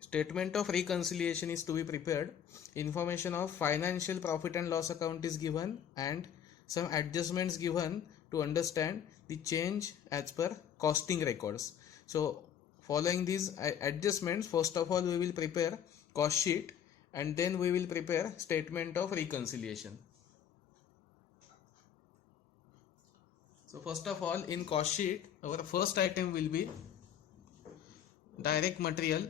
Statement of reconciliation is to be prepared. Information of financial profit and loss account is given and some adjustments given to understand the change as per costing records. So following these adjustments, first of all we will prepare cost sheet and then we will prepare statement of reconciliation. So first of all, in cost sheet our first item will be direct material.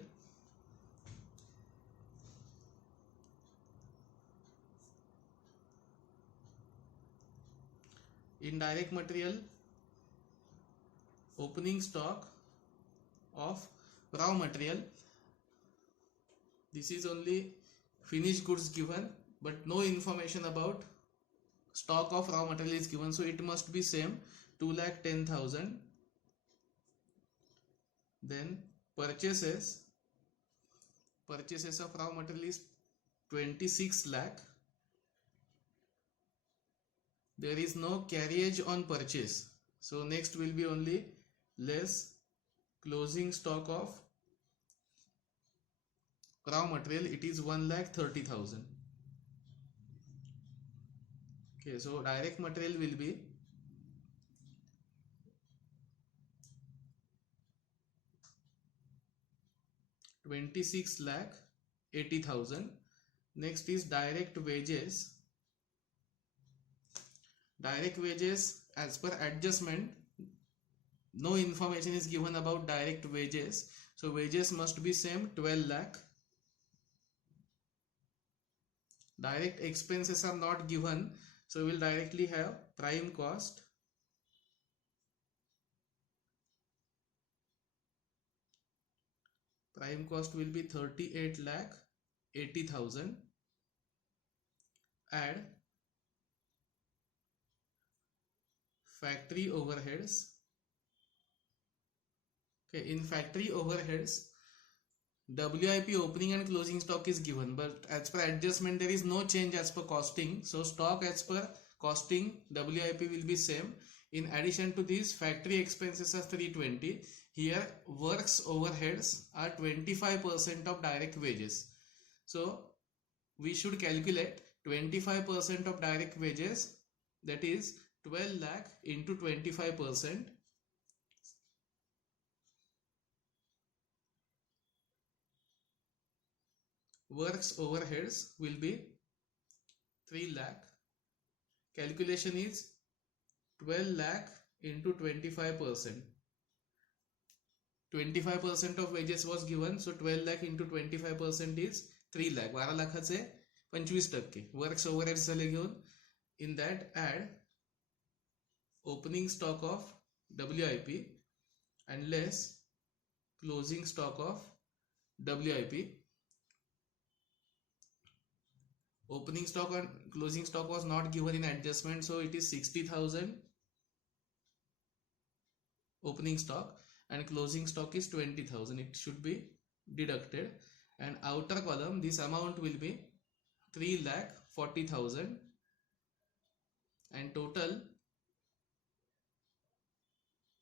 In direct material, opening stock of raw material. This is only finished goods given, but no information about stock of raw material is given, so it must be same 2,10,000. Then purchases of raw material is 26 lakh. There is no carriage on purchase, so next will be only less closing stock of raw material, it is 1,30,000. Okay, so direct material will be 26,80,000. Next is direct wages. Direct wages, as per adjustment, no information is given about direct wages, so wages must be same 12 lakh. Direct expenses are not given, so we will directly have prime cost. Prime cost will be 38 lakh 80,000. Add factory overheads. Okay, in factory overheads, WIP opening and closing stock is given, but as per adjustment there is no change as per costing, so stock as per costing WIP will be same. In addition to this, factory expenses are 320. Here works overheads are 25% of direct wages, so we should calculate 25% of direct wages, that is 12 lakh into 25%. Works overheads will be 3 lakh. Calculation is 12 lakh into 25%. 25% of wages was given, so 12 lakh into 25% is 3 lakh. 12 लाखाचे 25%. Works overheads झाले घेऊन. In that add opening stock of WIP and less closing stock of WIP. Opening stock and closing stock was not given in adjustment, so it is 60,000 opening stock and closing stock is 20,000. It should be deducted, and outer column this amount will be 3,40,000 and total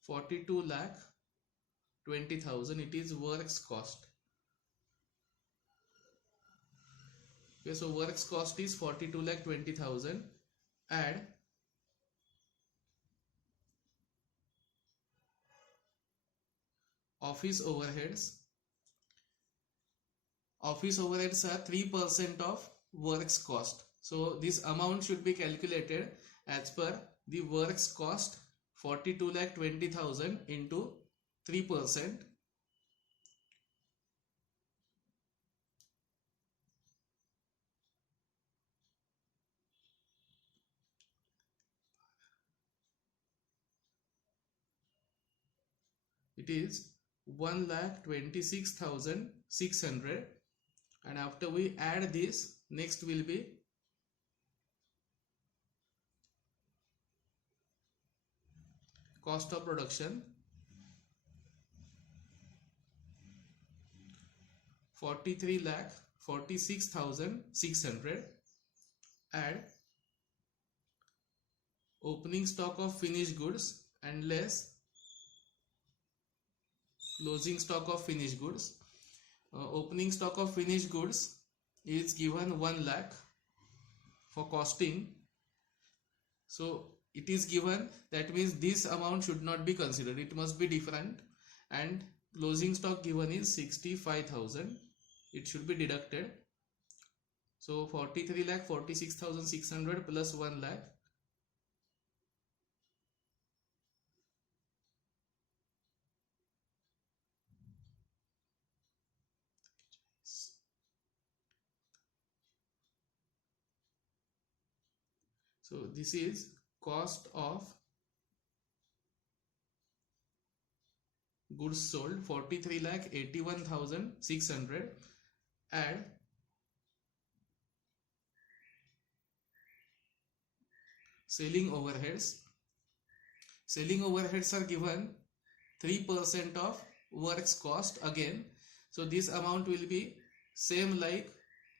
42,20,000. It is works cost. Okay, so works cost is 42,20,000. Add office overheads. Office overheads are 3% of works cost, so this amount should be calculated as per the works cost 42,20,000 into 3%. It is 1,26,600, and after we add this, next will be cost of production 43,46,600. Add opening stock of finished goods and less closing stock of finished goods. Opening stock of finished goods is given 1 lakh for costing. So it is given, that means this amount should not be considered, it must be different. And closing stock given is 65,000, it should be deducted. So 43 lakh 46,600 plus 1 lakh, so this is cost of goods sold 43 lakh 81,600. Add selling overheads. Selling overheads are given 3% of works cost again. So this amount will be same like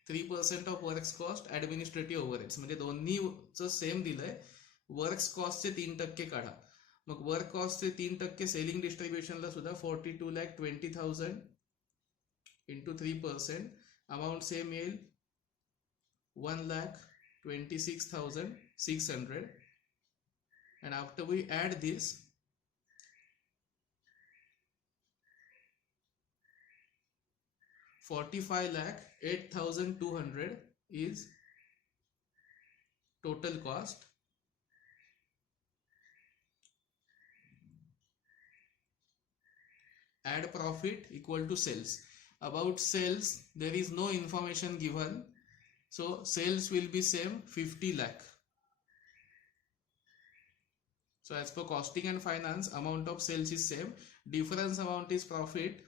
3% of works cost administrative overheads. म्हणजे दोन्हीचं same दिलंय. Works कॉस्टचे 3% काढा. मग work कॉस्टचे 3% selling डिस्ट्रीब्युशनला सुद्धा 42,20,000 into 3%. Amount same येईल 1,26,600. And after we add this, $45,08,200 is total cost. Add profit equal to sales. About sales there is no information given, so sales will be same 50 lakh. So as per costing and finance, amount of sales is same, difference amount is profit,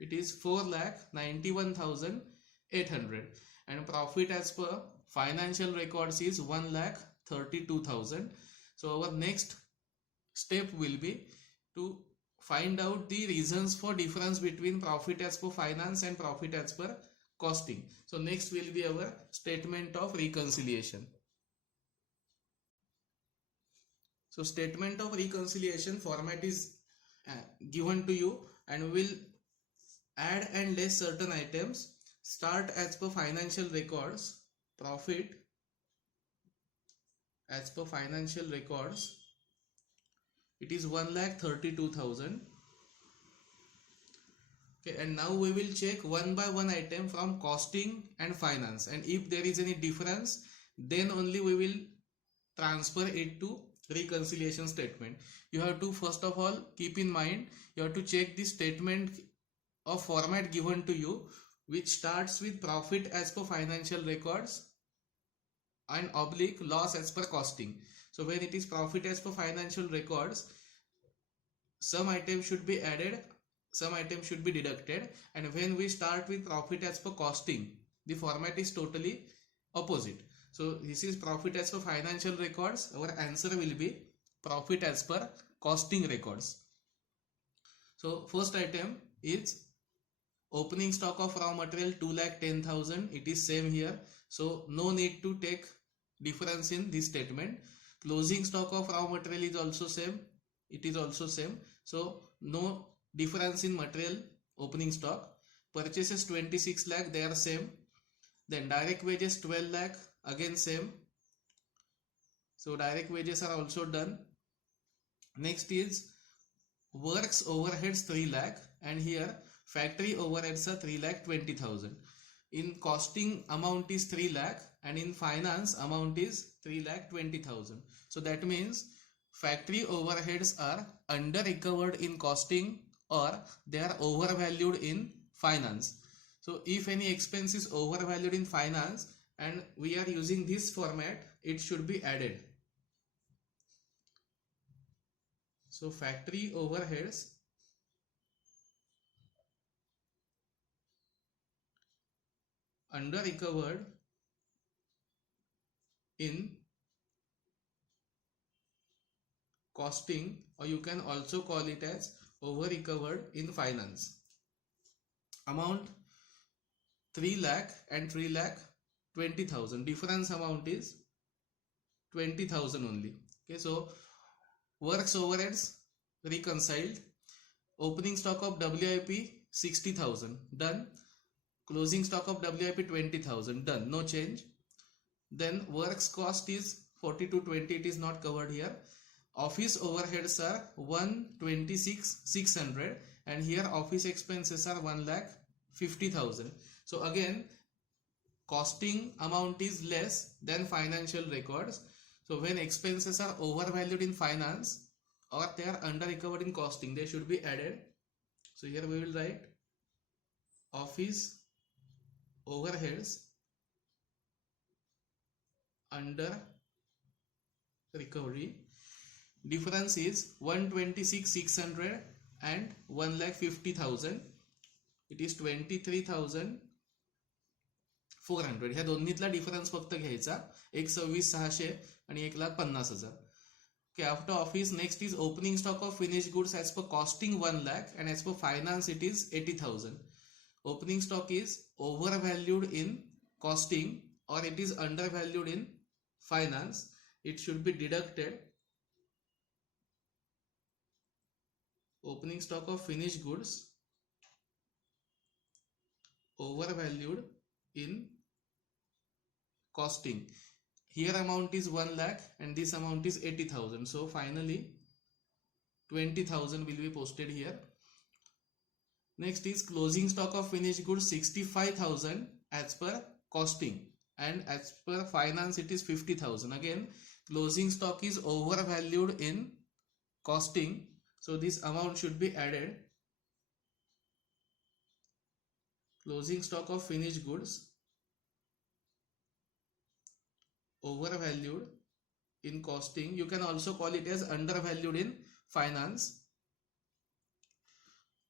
it is 4,91,800, and profit as per financial records is 1,32,000. So our next step will be to find out the reasons for difference between profit as per finance and profit as per costing. So next will be our statement of reconciliation. So statement of reconciliation format is given to you, and we will add and less certain items. Start as per financial records. Profit as per financial records, it is 1,32,000. Okay, and now we will check one by one item from costing and finance, and if there is any difference, then only we will transfer it to reconciliation statement. You have to first of all keep in mind, you have to check the statement of format given to you, which starts with profit as per financial records and oblique loss as per costing. So when it is profit as per financial records, some items should be added, some items should be deducted, and when we start with profit as per costing, the format is totally opposite. So this is profit as per financial records, our answer will be profit as per costing records. So first item is opening stock of raw material 2,10,000, it is same here, so no need to take difference in this statement. Closing stock of raw material is also same, it is also same, so no difference in material opening stock. Purchases 26 lakh, they are same. Then direct wages 12 lakh, again same, so direct wages are also done. Next is works overheads 3 lakh, and here factory overheads are 3,20,000. In costing amount is 3 lakh, and in finance amount is 3,20,000. So that means factory overheads are under recovered in costing, or they are overvalued in finance. So if any expense is overvalued in finance and we are using this format, it should be added. So factory overheads under recovered in costing, or you can also call it as over recovered in finance. Amount 3 lakh and 3,20,000, difference amount is 20,000 only. Okay, so works overheads reconciled. Opening stock of WIP 60,000, done. Closing stock of WIP 20,000, done, no change. Then works cost is 4220, it is not covered here. Office overheads are 126,600 and here office expenses are 1,50,000. So again costing amount is less than financial records. So when expenses are overvalued in finance or they are under recovered in costing, they should be added. So here we will write office overheads under recovery. Difference is 126,600 and 1,50,000. It is 23,400. ह्या दोन्हीतला difference फक्त घ्यायचा. 126,600 आणि 1,50,000. Okay, after office, next is opening stock of finished goods as per costing 1 lakh and as per finance it is 80,000. Opening stock is overvalued in costing or it is undervalued in finance. It should be deducted. Opening stock of finished goods overvalued in costing. Here amount is 1 lakh and this amount is 80,000. So finally 20,000 will be posted here. Next is closing stock of finished goods 65,000 as per costing and as per finance it is 50,000. Again closing stock is overvalued in costing, so this amount should be added. Closing stock of finished goods overvalued in costing, you can also call it as undervalued in finance.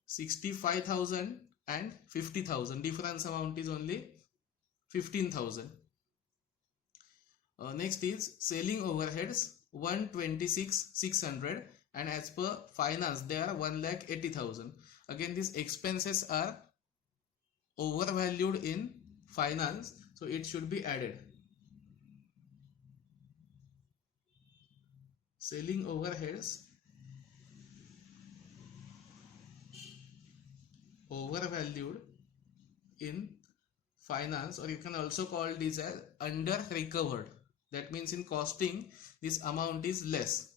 65,000 and 50,000, difference amount is only 15,000. Next is selling overheads 126,600 and as per finance they are 1,80,000. Again these expenses are overvalued in finance, so it should be added. Selling overheads overvalued in finance, or you can also call this as under recovered. That means in costing this amount is less.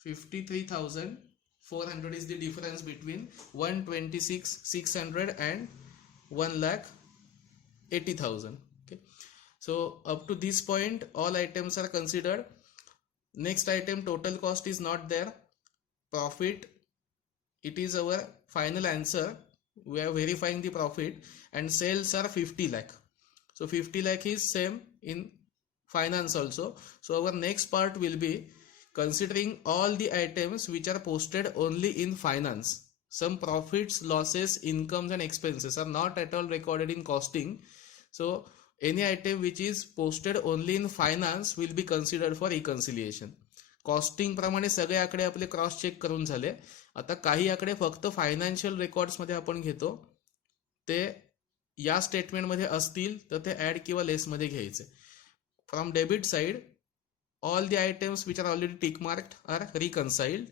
53,400 is the difference between 126,600 and 1,80,000. Okay, so up to this point all items are considered. Next item, total cost is not there. Profit, it is our final answer. We are verifying the profit, and sales are 50 lakh. So 50 lakh is same in finance also. So our next part will be considering all the items which are posted only in finance. Some profits, losses, incomes and expenses are not at all recorded in costing. So any item which is posted only in finance will be considered for reconciliation. Costing प्रमाणे सगळे आकडे आपले cross check करून झाले. आता काही आकडे फक्त फायनान्शियल रेकॉर्ड्स मध्ये आपण घेतो, ते या स्टेटमेंट मध्ये असतील तर ते ऍड किंवा लेस मध्ये घ्यायचे. From debit side all the items which are already tick marked are reconciled.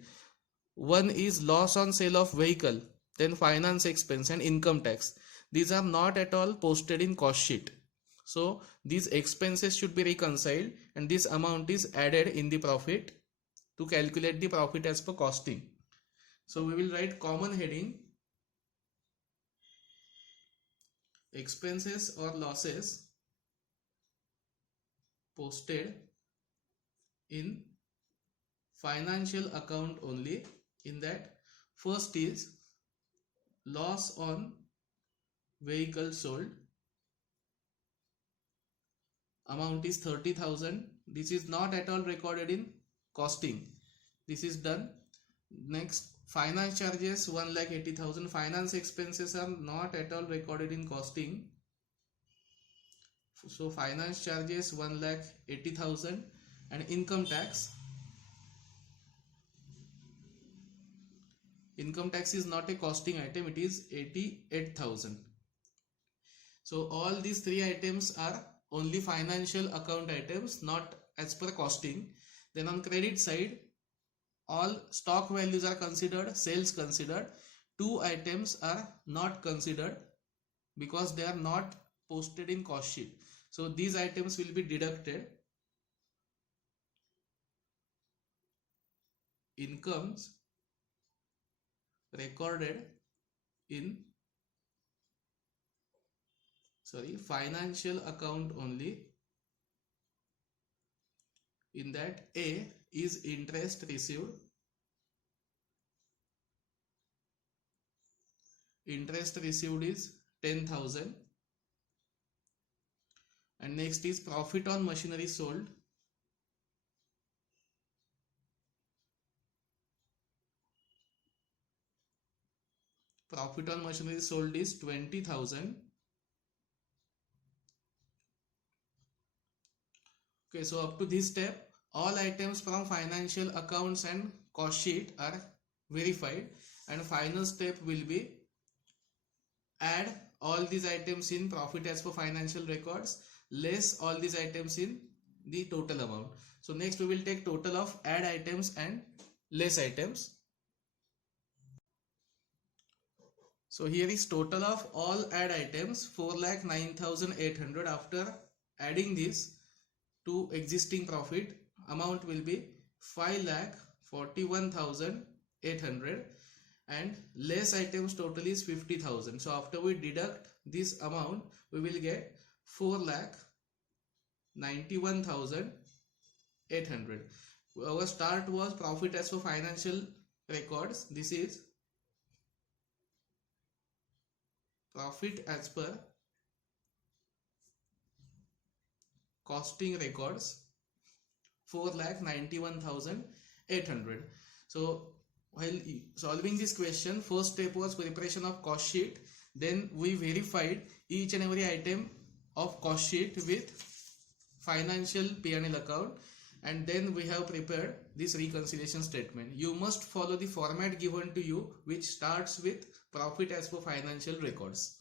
One is loss on sale of vehicle, then finance expense and income tax. These are not at all posted in cost sheet. So these expenses should be reconciled and this amount is added in the profit to calculate the profit as per costing. So we will write common heading expenses or losses posted in financial account only. In that, first is loss on vehicle sold. Amount is 30,000. This is not at all recorded in costing. This is done. Next, finance charges 1,80,000. Finance expenses are not at all recorded in costing. So finance charges 1,80,000. And income tax. Income tax is not a costing item, it is 88,000. So all these three items are only financial account items, not as per costing. Then on credit side, all stock values are considered, sales considered, two items are not considered because they are not posted in cost sheet. So these items will be deducted. Incomes recorded in financial account only. In that, A is interest received. Interest received is 10,000. And next is profit on machinery sold. Profit on machinery sold is 20,000. Okay, so up to this step, all items from financial accounts and cost sheet are verified, and final step will be add all these items in profit as per financial records, less all these items in the total amount. So next we will take total of add items and less items. So here is total of all add items 4,09,800. After adding this to existing profit, amount will be 5,41,800, and less items total is 50,000. So after we deduct this amount, we will get 4,91,800. Our start was profit as per financial records. This is profit as per costing records, 4,91,800. So while solving this question, first step was preparation of cost sheet. Then we verified each and every item of cost sheet with financial P&L account, and then we have prepared this reconciliation statement. You must follow the format given to you, which starts with profit as per financial records.